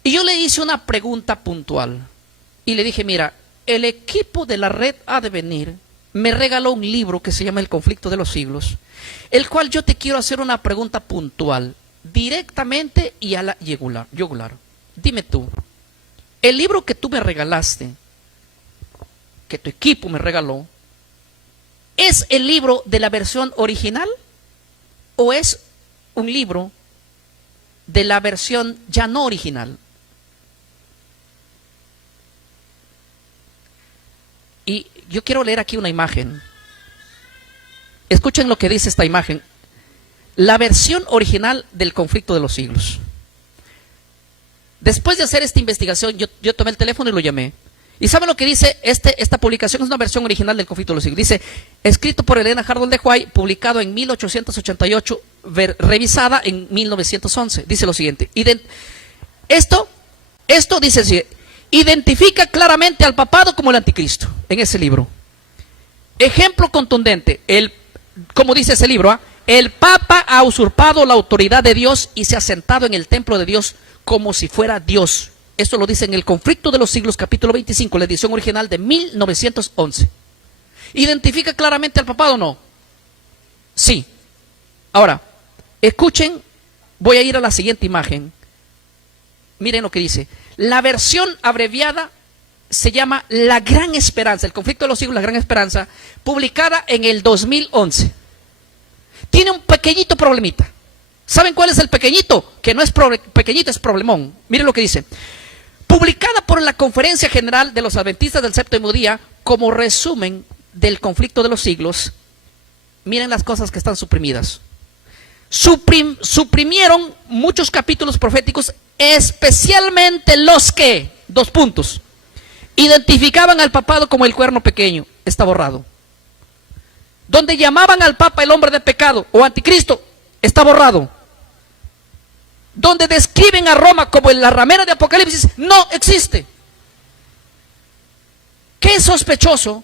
Y yo le hice una pregunta puntual. Y le dije: mira, el equipo de la red Ha de Venir me regaló un libro que se llama El Conflicto de los Siglos, el cual yo te quiero hacer una pregunta puntual, directamente y a la yugular. Dime tú, el libro que tú me regalaste, que tu equipo me regaló, ¿es el libro de la versión original o es un libro de la versión ya no original? Y yo quiero leer aquí una imagen. Escuchen lo que dice esta imagen. La versión original del Conflicto de los Siglos. Después de hacer esta investigación, yo tomé el teléfono y lo llamé. ¿Y saben lo que dice? Esta publicación es una versión original del Conflicto de los Siglos. Dice: escrito por Elena Hardol de Huay, publicado en 1888, revisada en 1911. Dice lo siguiente. Esto dice así: identifica claramente al papado como el anticristo en ese libro. Ejemplo contundente, como dice ese libro, el Papa ha usurpado la autoridad de Dios y se ha sentado en el templo de Dios como si fuera Dios. Esto lo dice en El Conflicto de los Siglos, capítulo 25, la edición original de 1911. ¿Identifica claramente al papado o no? Sí. Ahora, escuchen, voy a ir a la siguiente imagen. Miren lo que dice. La versión abreviada se llama La Gran Esperanza, El Conflicto de los Siglos, La Gran Esperanza, publicada en el 2011. Tiene un pequeñito problemita. ¿Saben cuál es el pequeñito? Que no es pequeñito, es problemón. Miren lo que dice. Publicada por la Conferencia General de los Adventistas del Séptimo Día como resumen del Conflicto de los Siglos. Miren las cosas que están suprimidas. Suprimieron muchos capítulos proféticos, especialmente los que, identificaban al papado como el cuerno pequeño. Está borrado. Donde llamaban al papa el hombre de pecado o anticristo, está borrado. Donde describen a Roma como la ramera de Apocalipsis, no existe. Qué sospechoso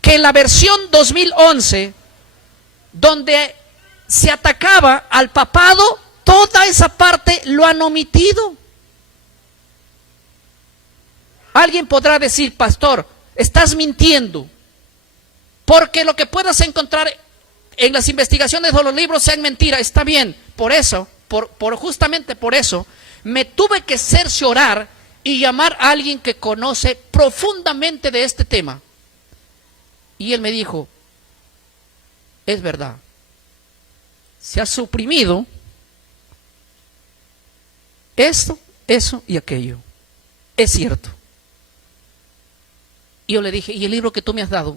que en la versión 2011, donde se atacaba al papado, toda esa parte lo han omitido. Alguien podrá decir, pastor, estás mintiendo, porque lo que puedas encontrar en las investigaciones de los libros sean mentiras. Está bien, por eso, justamente por eso, me tuve que cerciorar y llamar a alguien que conoce profundamente de este tema. Y él me dijo, es verdad, se ha suprimido esto, eso y aquello. Es cierto. Y yo le dije, ¿y el libro que tú me has dado?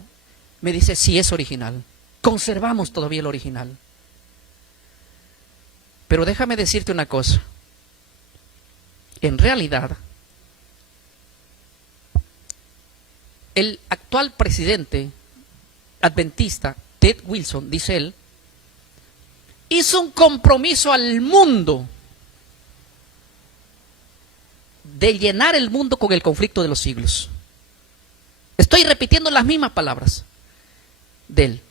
Me dice, sí, es original. Conservamos todavía el original. Pero déjame decirte una cosa. En realidad, el actual presidente adventista, Ted Wilson, dice él, hizo un compromiso al mundo de llenar el mundo con el conflicto de los siglos. Estoy repitiendo las mismas palabras de él.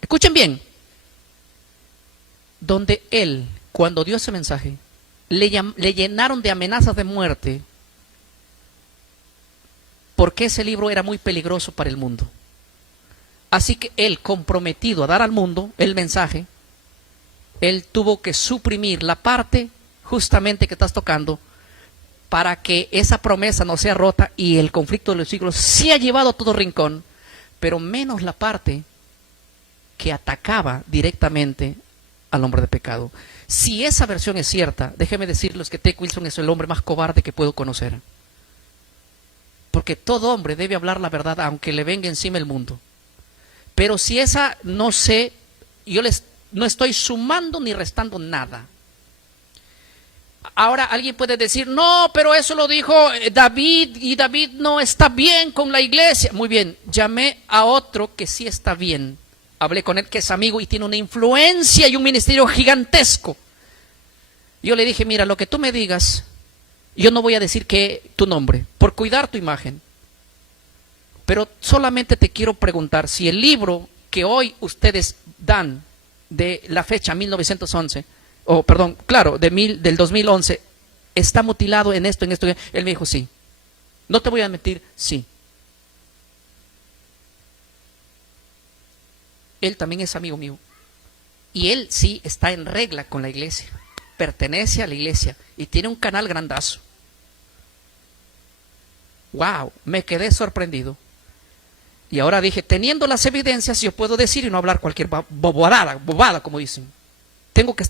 Escuchen bien. Donde él, cuando dio ese mensaje, le llenaron de amenazas de muerte porque ese libro era muy peligroso para el mundo. Así que él, comprometido a dar al mundo el mensaje, él tuvo que suprimir la parte justamente que estás tocando para que esa promesa no sea rota y el conflicto de los siglos sí ha llevado a todo rincón, pero menos la parte que atacaba directamente al hombre de pecado. Si esa versión es cierta, déjenme decirles que Ted Wilson es el hombre más cobarde que puedo conocer. Porque todo hombre debe hablar la verdad aunque le venga encima el mundo. Pero si esa no sé, yo no estoy sumando ni restando nada. Ahora alguien puede decir, no, pero eso lo dijo David y David no está bien con la iglesia. Muy bien, llamé a otro que sí está bien. Hablé con él que es amigo y tiene una influencia y un ministerio gigantesco. Yo le dije, mira, lo que tú me digas, yo no voy a decir que tu nombre, por cuidar tu imagen. Pero solamente te quiero preguntar si el libro que hoy ustedes dan de la fecha 1911, del 2011, está mutilado en esto. Él me dijo, sí. No te voy a mentir, sí. Él también es amigo mío. Y él sí está en regla con la iglesia. Pertenece a la iglesia y tiene un canal grandazo. Wow, me quedé sorprendido. Y ahora dije, teniendo las evidencias, yo puedo decir y no hablar cualquier bobada, como dicen. Tengo que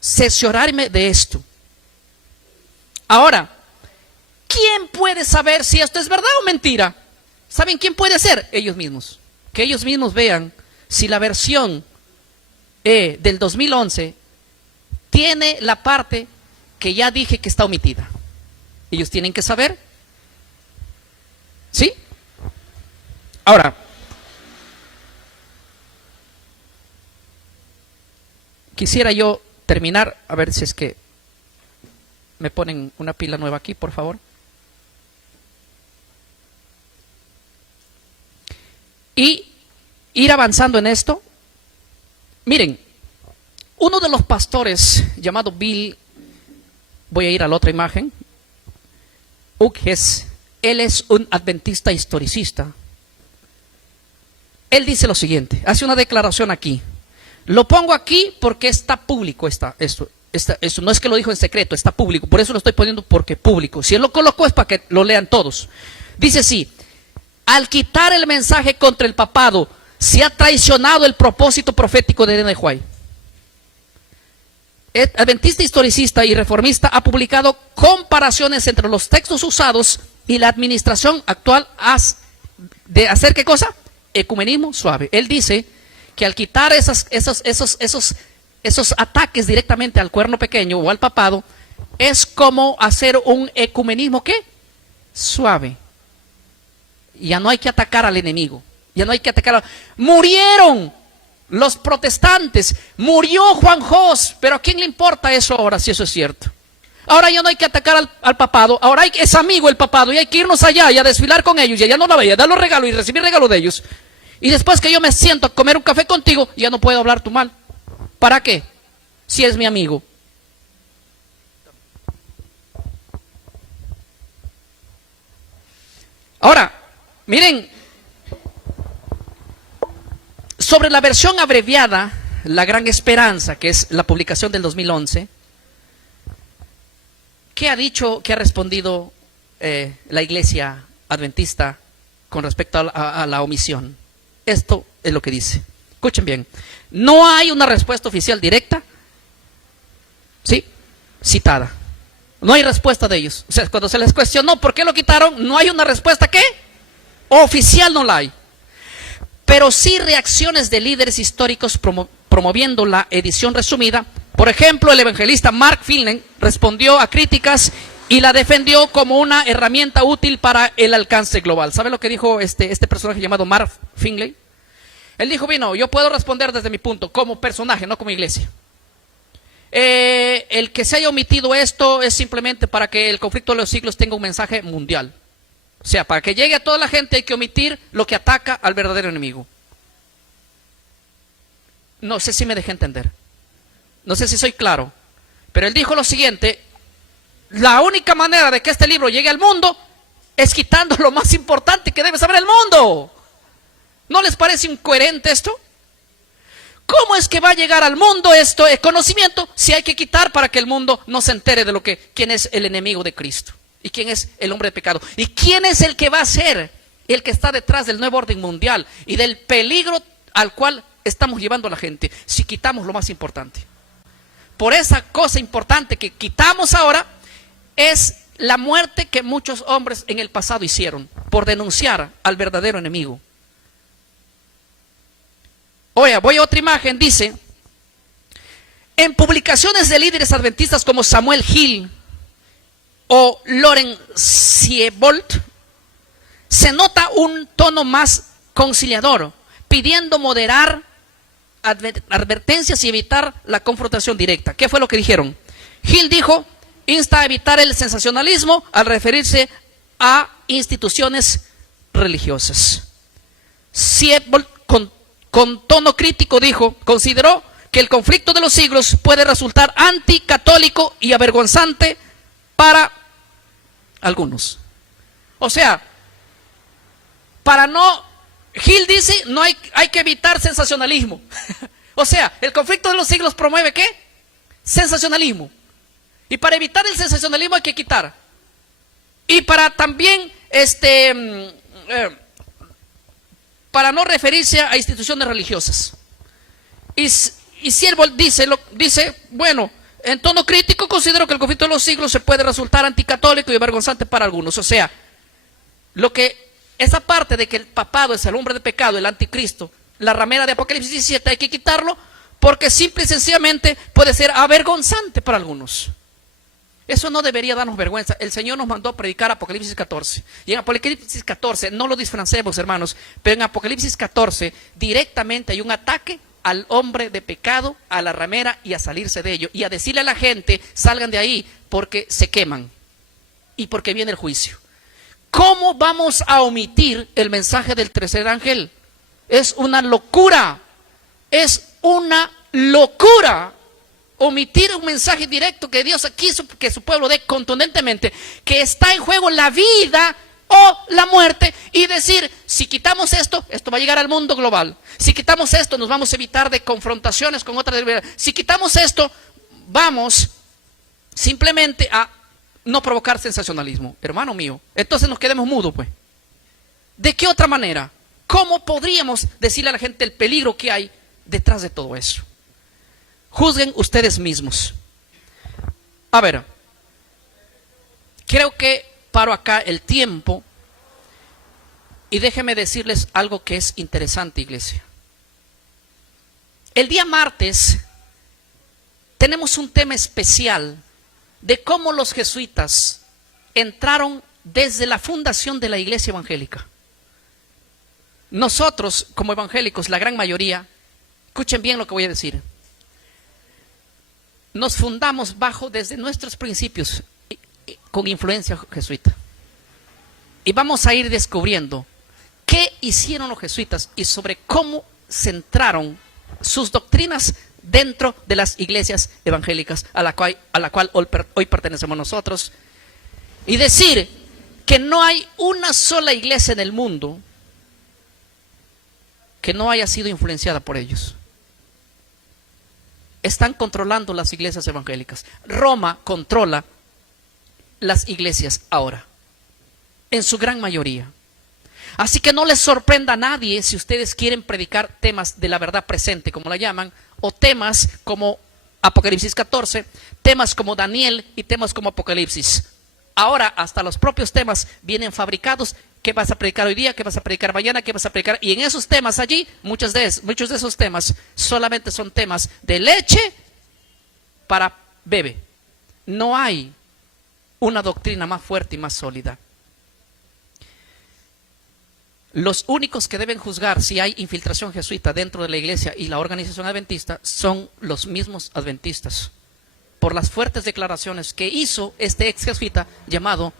cerciorarme de esto. Ahora, ¿quién puede saber si esto es verdad o mentira? ¿Saben quién puede ser? Ellos mismos. Que ellos mismos vean si la versión del 2011 tiene la parte que ya dije que está omitida. Ellos tienen que saber. ¿Sí? Ahora, quisiera yo terminar, a ver si es que me ponen una pila nueva aquí, por favor. Y ir avanzando en esto. Miren, uno de los pastores llamado Bill, voy a ir a la otra imagen, Hughes, él es un adventista historicista. Él dice lo siguiente, hace una declaración aquí. Lo pongo aquí porque está público esto no es que lo dijo en secreto, está público, por eso lo estoy poniendo porque público. Si él lo colocó es para que lo lean todos. Dice así, al quitar el mensaje contra el papado, se ha traicionado el propósito profético de Ellen White. El adventista historicista y reformista ha publicado comparaciones entre los textos usados y la administración actual de hacer ¿qué cosa? Ecumenismo suave. Él dice que al quitar esos ataques directamente al cuerno pequeño o al papado, es como hacer un ecumenismo ¿qué? Suave. Ya no hay que atacar al enemigo. Ya no hay que atacar. Murieron los protestantes. Murió Juan Jos. Pero ¿a quién le importa eso ahora si eso es cierto? Ahora ya no hay que atacar al papado. Ahora es amigo el papado y hay que irnos allá y a desfilar con ellos. Y allá no la veía, dar los regalos y recibir regalos de ellos. Y después que yo me siento a comer un café contigo, ya no puedo hablar tu mal. ¿Para qué? Si es mi amigo. Ahora, miren, sobre la versión abreviada, La Gran Esperanza, que es la publicación del 2011, ¿qué ha dicho, qué ha respondido la Iglesia Adventista con respecto a la omisión? Esto es lo que dice. Escuchen bien. No hay una respuesta oficial directa, ¿sí?, citada. No hay respuesta de ellos. O sea, cuando se les cuestionó por qué lo quitaron, no hay una respuesta, ¿qué? Oficial no la hay. Pero sí reacciones de líderes históricos promoviendo la edición resumida. Por ejemplo, el evangelista Mark Finley respondió a críticas y la defendió como una herramienta útil para el alcance global. ¿Sabe lo que dijo este personaje llamado Mark Finley? Él dijo, bueno, yo puedo responder desde mi punto, como personaje, no como iglesia. El que se haya omitido esto es simplemente para que el conflicto de los siglos tenga un mensaje mundial. O sea, para que llegue a toda la gente hay que omitir lo que ataca al verdadero enemigo. No sé si me dejé entender. No sé si soy claro. Pero él dijo lo siguiente: la única manera de que este libro llegue al mundo es quitando lo más importante que debe saber el mundo. ¿No les parece incoherente esto? ¿Cómo es que va a llegar al mundo esto, el conocimiento, si hay que quitar para que el mundo no se entere de quién es el enemigo de Cristo? ¿Y quién es el hombre de pecado? ¿Y quién es el que va a ser el que está detrás del nuevo orden mundial y del peligro al cual estamos llevando a la gente si quitamos lo más importante? Por esa cosa importante que quitamos ahora es la muerte que muchos hombres en el pasado hicieron por denunciar al verdadero enemigo. Oye, voy a otra imagen, dice: en publicaciones de líderes adventistas como Samuel Hill o Loren Siebold, se nota un tono más conciliador, pidiendo moderar advertencias y evitar la confrontación directa. ¿Qué fue lo que dijeron? Hill dijo, insta a evitar el sensacionalismo al referirse a instituciones religiosas. Siebold, con tono crítico, dijo, consideró que el conflicto de los siglos puede resultar anticatólico y avergonzante para algunos. O sea, Hill dice, no hay que evitar sensacionalismo. O sea, el conflicto de los siglos promueve ¿qué? Sensacionalismo. Y para evitar el sensacionalismo hay que quitar. Y para también para no referirse a instituciones religiosas. Y Siebold dice, bueno, en tono crítico considero que el conflicto de los siglos se puede resultar anticatólico y avergonzante para algunos. O sea, esa parte de que el papado es el hombre de pecado, el anticristo, la ramera de Apocalipsis 17, hay que quitarlo porque simple y sencillamente puede ser avergonzante para algunos. Eso no debería darnos vergüenza. El Señor nos mandó a predicar Apocalipsis 14. Y en Apocalipsis 14, no lo disfrancemos, hermanos, pero en Apocalipsis 14 directamente hay un ataque al hombre de pecado, a la ramera y a salirse de ello. Y a decirle a la gente, salgan de ahí porque se queman y porque viene el juicio. ¿Cómo vamos a omitir el mensaje del tercer ángel? Es una locura. Es una locura. Omitir un mensaje directo que Dios quiso que su pueblo dé contundentemente, que está en juego la vida o la muerte, y decir, si quitamos esto va a llegar al mundo global. Si quitamos esto, nos vamos a evitar de confrontaciones con otras. Si quitamos esto, vamos simplemente a no provocar sensacionalismo. Hermano mío, entonces nos quedemos mudos, pues. ¿De qué otra manera? ¿Cómo podríamos decirle a la gente el peligro que hay detrás de todo eso? Juzguen ustedes mismos. A ver, creo que paro acá el tiempo y déjenme decirles algo que es interesante, iglesia. El día martes tenemos un tema especial de cómo los jesuitas entraron desde la fundación de la iglesia evangélica. Nosotros, como evangélicos, la gran mayoría, escuchen bien lo que voy a decir, nos fundamos desde nuestros principios con influencia jesuita. Y vamos a ir descubriendo qué hicieron los jesuitas y sobre cómo centraron sus doctrinas dentro de las iglesias evangélicas a la cual hoy pertenecemos nosotros. Y decir que no hay una sola iglesia en el mundo que no haya sido influenciada por ellos. Están controlando las iglesias evangélicas. Roma controla las iglesias ahora, en su gran mayoría. Así que no les sorprenda a nadie si ustedes quieren predicar temas de la verdad presente, como la llaman, o temas como Apocalipsis 14, temas como Daniel y temas como Apocalipsis. Ahora hasta los propios temas vienen fabricados. ¿Qué vas a predicar hoy día? ¿Qué vas a predicar mañana? ¿Qué vas a predicar? Y en esos temas allí, muchos de esos temas solamente son temas de leche para bebé. No hay una doctrina más fuerte y más sólida. Los únicos que deben juzgar si hay infiltración jesuita dentro de la iglesia y la organización adventista son los mismos adventistas, por las fuertes declaraciones que hizo este ex jesuita llamado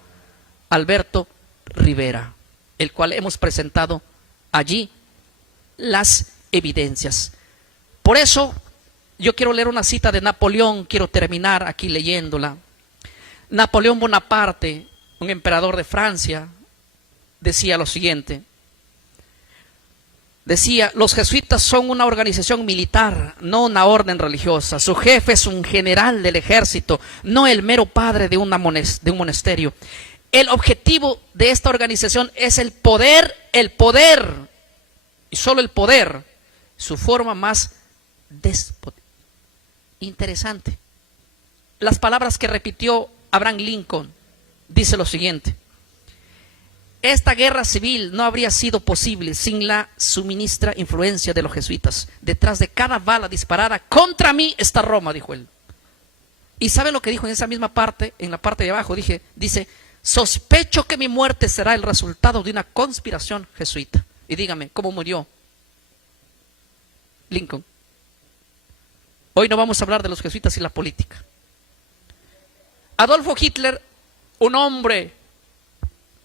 Alberto Rivera, el cual hemos presentado allí las evidencias. Por eso yo quiero leer una cita de Napoleón, quiero terminar aquí leyéndola. Napoleón Bonaparte, un emperador de Francia, decía lo siguiente. Decía: los jesuitas son una organización militar, no una orden religiosa. Su jefe es un general del ejército, no el mero padre de un monasterio. El objetivo de esta organización es el poder, y solo el poder, su forma más despótica. Interesante. Las palabras que repitió Abraham Lincoln, dice lo siguiente: esta guerra civil no habría sido posible sin la suministra influencia de los jesuitas. Detrás de cada bala disparada contra mí está Roma, dijo él. ¿Y sabe lo que dijo en esa misma parte? En la parte de abajo dice: sospecho que mi muerte será el resultado de una conspiración jesuita. Y dígame, ¿cómo murió Lincoln? Hoy no vamos a hablar de los jesuitas y la política. Adolfo Hitler, un hombre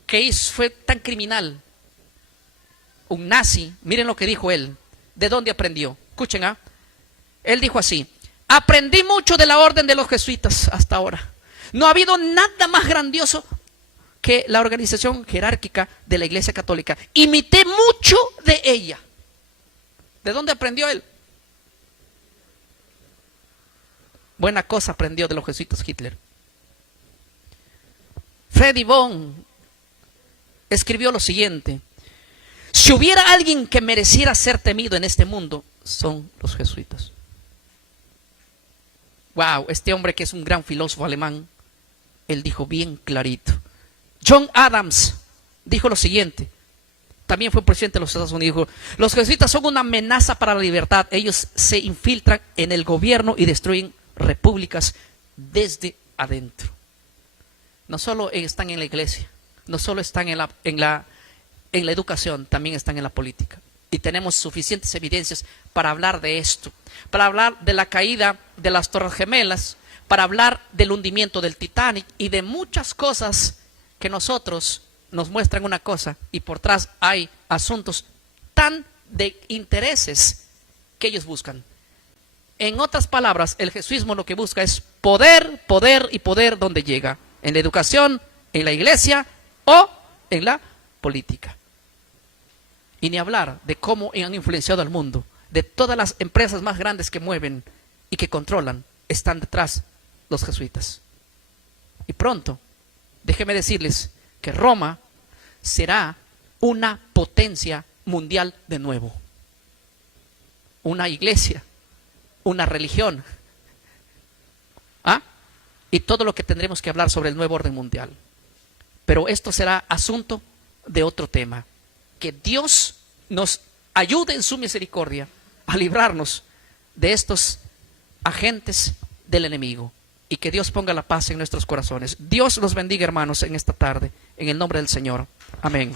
que fue tan criminal, un nazi, miren lo que dijo él. ¿De dónde aprendió? Escuchen, él dijo así: aprendí mucho de la orden de los jesuitas hasta ahora. No ha habido nada más grandioso que la organización jerárquica de la Iglesia Católica. Imité mucho de ella. ¿De dónde aprendió él? Buena cosa aprendió de los jesuitas Hitler. Freddy Bon escribió lo siguiente: si hubiera alguien que mereciera ser temido en este mundo, son los jesuitas. Wow, este hombre que es un gran filósofo alemán, él dijo bien clarito. John Adams dijo lo siguiente, también fue presidente de los Estados Unidos, dijo: los jesuitas son una amenaza para la libertad. Ellos se infiltran en el gobierno y destruyen repúblicas desde adentro. No solo están en la iglesia, no solo están en la educación, también están en la política. Y tenemos suficientes evidencias para hablar de esto, para hablar de la caída de las Torres Gemelas, para hablar del hundimiento del Titanic y de muchas cosas que nosotros nos muestran una cosa y por atrás hay asuntos tan de intereses que ellos buscan. En otras palabras, el jesuismo lo que busca es poder, poder y poder donde llega, en la educación, en la iglesia o en la política. Y ni hablar de cómo han influenciado al mundo, de todas las empresas más grandes que mueven y que controlan, están detrás los jesuitas. Y pronto, déjenme decirles que Roma será una potencia mundial de nuevo. Una iglesia, una religión. Y todo lo que tendremos que hablar sobre el nuevo orden mundial. Pero esto será asunto de otro tema. Que Dios nos ayude en su misericordia a librarnos de estos agentes del enemigo. Y que Dios ponga la paz en nuestros corazones. Dios los bendiga, hermanos, en esta tarde. En el nombre del Señor. Amén.